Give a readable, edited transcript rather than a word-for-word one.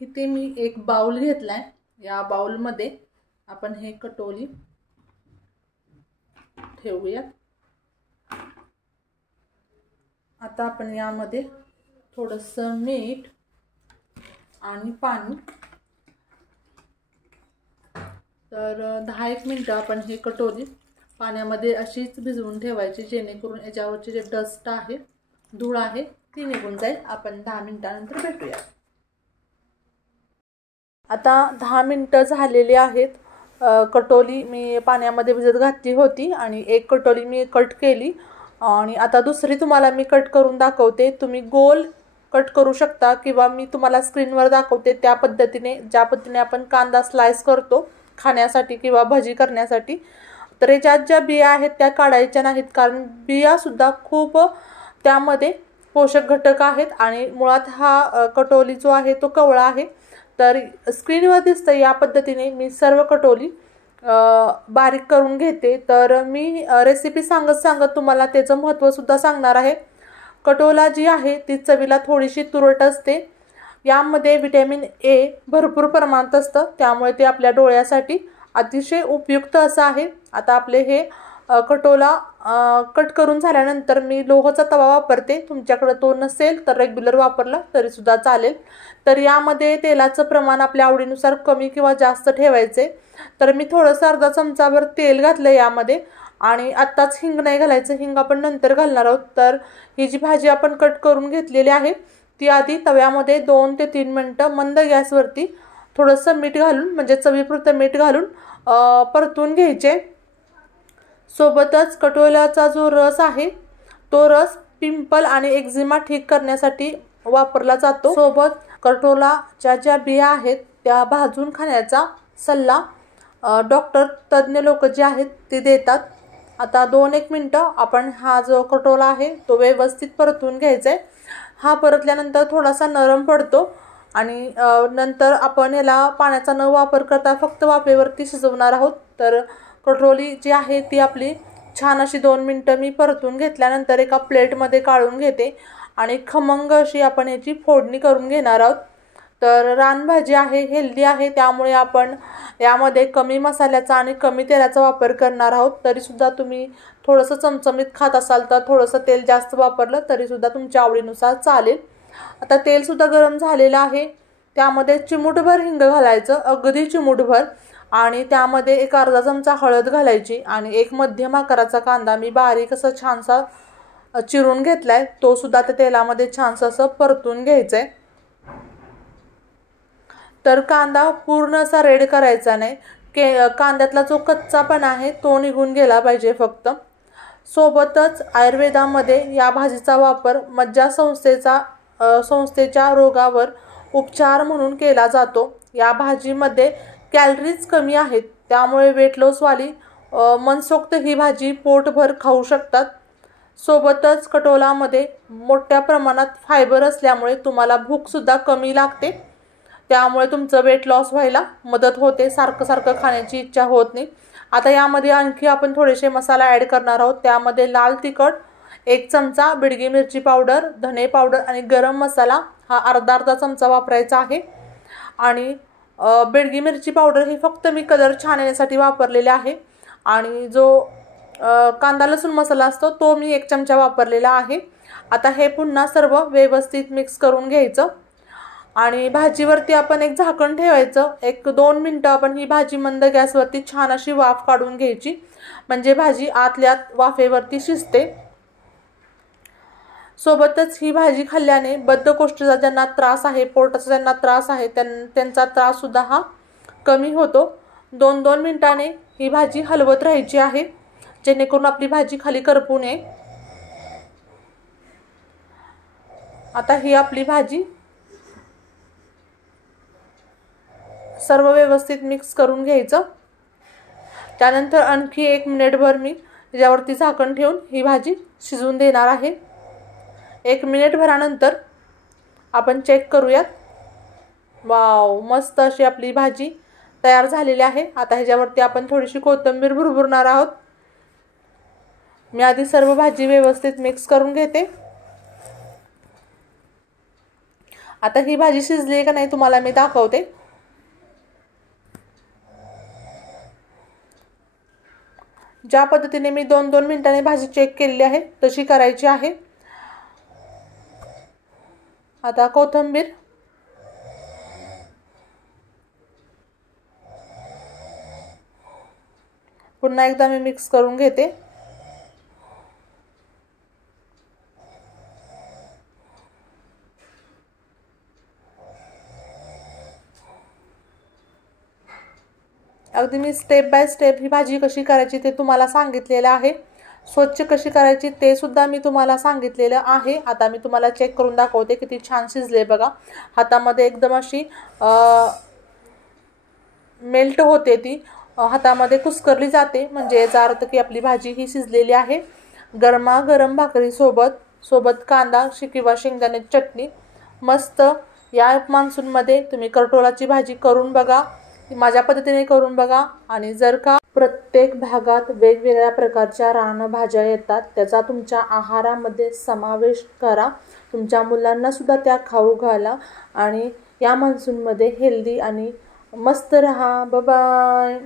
इथे मी एक बाउल घेतलाय। या बाउल मध्ये आपण हे कटोली ठेवूया। आता आपण यामध्ये थोडंसं मीठ आणि पाणी, तर 10-1 मिनिट आपण हे कटोरी पाण्यामध्ये अशीच भिजवून ठेवायची, जेणेकरून याच्यावरचे जे डस्ट आहे, धूळ आहे, ती निघून जाईल। आपण 10 मिनिटांनंतर भेटूया। आता 10 मिनिटं झालेली आहेत। कटोली मी पाण्यामध्ये भिजत घातली होती आणि एक कटोली मी कट केली आणि आता दुसरी तुम्हाला मी कट करून दाखवते। तुम्ही गोल कट करू शकता किंवा मी तुम्हाला स्क्रीनवर दाखवते त्या पद्धतीने, ज्या पद्धतीने आपण कांदा स्लाइस करतो खाण्यासाठी किंवा भजी करण्यासाठी। तर याच्यात ज्या बिया आहेत त्या काढायच्या नाहीत, कारण बिया सुद्धा खूप त्यामध्ये पोषक घटक आहेत आणि मुळात हा कटोली जो आहे तो कवळा आहे। तर स्क्रीनवर दिसतं या पद्धतीने मी सर्व कटोली बारीक करून घेते। तर मी रेसिपी सांगत तुम्हाला त्याचं महत्त्व सुद्धा सांगणार आहे। कटोला जी आहे ती चवीला थोडीशी तुरट असते। यामध्ये विटॅमिन ए भरपूर प्रमाणात असतं, त्यामुळे ते आपल्या डोळ्यासाठी अतिशय उपयुक्त असं आहे। आता आपले हे कटोला कट करून झाल्यानंतर मी लोहाचा तवा वापरते। तुमच्याकडे तो नसेल तर रेग्युलर वापरला तरी सुद्धा चालेल। तर यामध्ये तेलाचं प्रमाण आपल्या आवडीनुसार कमी किंवा जास्त ठेवायचे। तर मी थोडंसं अर्धा चमचाभर तेल घातलं यामध्ये आणि आत्ताच हिंग नाही घालायचं, हिंग आपण नंतर घालणार आहोत। तर ही जी भाजी आपण कट करून घेतलेली आहे ती आधी तव्यामध्ये 2 ते 3 मिनिटं मंद गॅसवरती थोडंसं मीठ घालून, म्हणजे चवीपुरतं मीठ घालून परतून घ्यायचे। सोबतच कटोल्याचा जो रस आहे तो रस पिंपल आणि एक्झिमा ठीक करण्यासाठी वापरला जातो। सोबत कटोलाच्या ज्या बिया आहेत त्या भाजून खाण्याचा सल्ला डॉक्टर तज्ञ लोक जे आहेत ते देतात। आता 2-1 मिनिटं आपण हा जो कटोला आहे तो व्यवस्थित परतून घ्यायचा आहे। हा परतल्यानंतर थोडासा नरम पडतो आणि नंतर आपण याला पाण्याचा न वापर करता फक्त वाफेवरती शिजवणार आहोत। तर कटोली जी आहे ती आपली छान अशी 2 मिनिटं मी परतून घेतल्यानंतर एका प्लेटमध्ये काढून घेते आणि खमंग अशी आपण याची फोडणी करून घेणार आहोत। तर रानभाजी आहे, हेल्दी आहे, त्यामुळे आपण यामध्ये कमी मसाल्याचा आणि कमी तेलाचा वापर करणार आहोत। तरीसुद्धा तुम्ही थोडंसं चमचमीत खात असाल तर थोडंसं तेल जास्त वापरलं तरीसुद्धा तुमच्या आवडीनुसार चालेल। आता तेलसुद्धा गरम झालेलं आहे, त्यामध्ये चिमूटभर हिंग घालायचं, अगदी चिमूटभर, आणि त्यामध्ये एक अर्धा चमचा हळद घालायची आणि एक मध्यम आकाराचा कांदा मी बारीक असं छानसा चिरून घेतलाय, तो सुद्धा त्या तेलामध्ये छानसं असं परतून घ्यायचंय। तर कांदा पूर्ण असा रेड करायचा नाही, कांद्यातला जो कच्चापणा आहे तो निघून गेला पाहिजे फक्त। सोबतच आयुर्वेदामध्ये या भाजीचा वापर संस्थेच्या रोगावर उपचार म्हणून केला जातो। या भाजीमध्ये कॅलरीज कमी आहेत, त्यामुळे वेट लॉसवाली मनसोक्त ही भाजी पोटभर खाऊ शकतात। सोबतच कटोलामध्ये मोठ्या प्रमाणात फायबर असल्यामुळे तुम्हाला भूकसुद्धा कमी लागते, त्यामुळे तुमचं वेट लॉस व्हायला मदत होते, सारखं खाण्याची इच्छा होत नाही। आता यामध्ये आणखी आपण थोडेसे मसाला ॲड करणार आहोत। त्यामध्ये लाल तिखट 1 चमचा, बिडगी मिरची पावडर, धने पावडर आणि गरम मसाला हा अर्धा चमचा वापरायचा आहे। आणि बिडगी मिरची पावडर ही फक्त मी कलर छान येण्यासाठी वापरलेले आहे आणि जो कांदा लसूण मसाला असतो तो मी 1 चमचा वापरलेला आहे। आता हे पुन्हा सर्व व्यवस्थित मिक्स करून घ्यायचं आणि भाजीवरती आपण एक झाकण ठेवायचं। 1-2 मिनिटं आपण ही भाजी मंद गॅसवरती छान अशी वाफ काढून घ्यायची, म्हणजे भाजी आतल्यात वाफेवरती शिजते। सोबतच ही भाजी खाल्ल्याने बद्धकोष्ठीचा ज्यांना त्रास आहे, पोटाचा ज्यांना त्रास आहे, त्यांचा त्रास सुद्धा हा कमी होतो। 2-2 मिनिटांनी ही भाजी हलवत राहायची आहे, जेणेकरून आपली भाजी खाली करपू नये। आता ही आपली भाजी सर्व व्यवस्थित मिक्स करून घ्यायचं। त्यानंतर आणखी 1 मिनिटभर मी त्याच्यावरती झाकण ठेवून ही भाजी शिजवून देणार आहे। 1 मिनिटभरानंतर आपण चेक करूयात। वाव, मस्त अशी आपली भाजी तयार झालेली आहे। आता ह्याच्यावरती आपण थोडीशी कोथिंबीर भुरभुरणार आहोत। मी आधी सर्व भाजी व्यवस्थित मिक्स करून घेते आता ही भाजी शिजली आहे का नाही तुम्हाला मी दाखवते। ज्या पद्धतीने मी 2-2 मिनिटांनी भाजी चेक केलेली आहे तशी करायची आहे। आता कोथिंबीर, पुन्हा एकदा मी मिक्स करून घेते। अगदी मी स्टेप बाय स्टेप ही भाजी कशी करायची ते तुम्हाला सांगितलेलं आहे। स्वच्छ कशी करायची ते सुद्धा मी तुम्हाला सांगितलेलं आहे। आता मी तुम्हाला चेक करून दाखवते किती छान शिजले बघा। हातामध्ये एकदम अशी मेल्ट होते, ती हातामध्ये कुस्करली जाते, म्हणजे याचा अर्थ की आपली भाजी ही शिजलेली आहे। गरमागरम भाकरी सोबत कांदा किंवा शेंगदाण्याची चटणी मस्त। या मान्सूनमध्ये तुम्ही करटोलाची भाजी करून बघा, माझ्या पद्धतीने करून बघा। आणि जर का प्रत्येक भागात वेगवेगळ्या प्रकारच्या रानभाज्या येतात, त्याचा तुमच्या आहारामध्ये समावेश करा। तुमच्या मुलांना सुद्धा त्या खाऊ घाला आणि या मान्सूनमध्ये हेल्दी आणि मस्त रहा। Bye bye.